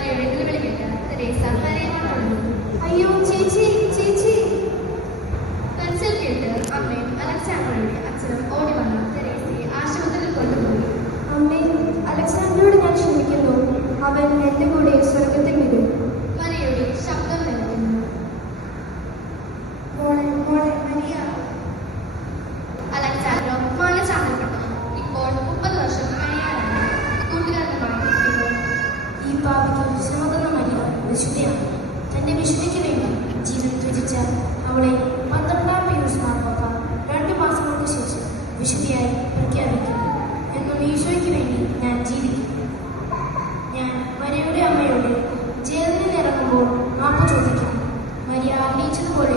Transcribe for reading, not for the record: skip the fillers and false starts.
മരിയയുടെ നിലവിളി കേട്ട് തെരേസ കരയുവാണ്. അയ്യോ ചേച്ചി ചേച്ചി! കരച്ചിൽ കേട്ട് അമ്മയും അലക്സാണ്ടറുടെ അച്ഛനും ഓടി വന്ന് തെരേസയെ ആശുപത്രിയിൽ കൊണ്ടുപോയി. അമ്മേ, അലക്സാണ്ടറോട് ഞാൻ ക്ഷമിക്കുന്നു. അവൻ എന്റെ കൂടെ സ്വർഗത്തിൽ വരും. മരിയയുടെ ശബ്ദം നിലനിന്നു. മോളെ മോളെ മരിയ! അലക്സാണ്ടർ മാനസാന്തരപ്പെട്ടു. ഇപ്പോൾ 30 വർഷം കഴിയാനാണ്. കൂട്ടുകാരനുമായി ഇപ്പോൾ ഈ പാപിക്ക് വിശ്രമമെന്ന മരിയ വിശുദ്ധയാണ്. തന്റെ വിശുദ്ധിക്ക് വേണ്ടി ജീവൻ ത്യജിച്ച അവളെ 12-ാം പീയൂസ് മാർപ്പാപ്പ 2 മാസങ്ങൾക്ക് ശേഷം വിശുദ്ധിയായി പ്രഖ്യാപിക്കുന്നു. എന്നും ഈശോയ്ക്ക് വേണ്ടി ഞാൻ ജീവിക്കും. ഞാൻ മരിയയുടെ അമ്മയോട് ജയിലിൽ ഇറങ്ങുമ്പോൾ മാപ്പ് ചോദിക്കാം. മരിയ അറിയിച്ചതുപോലെ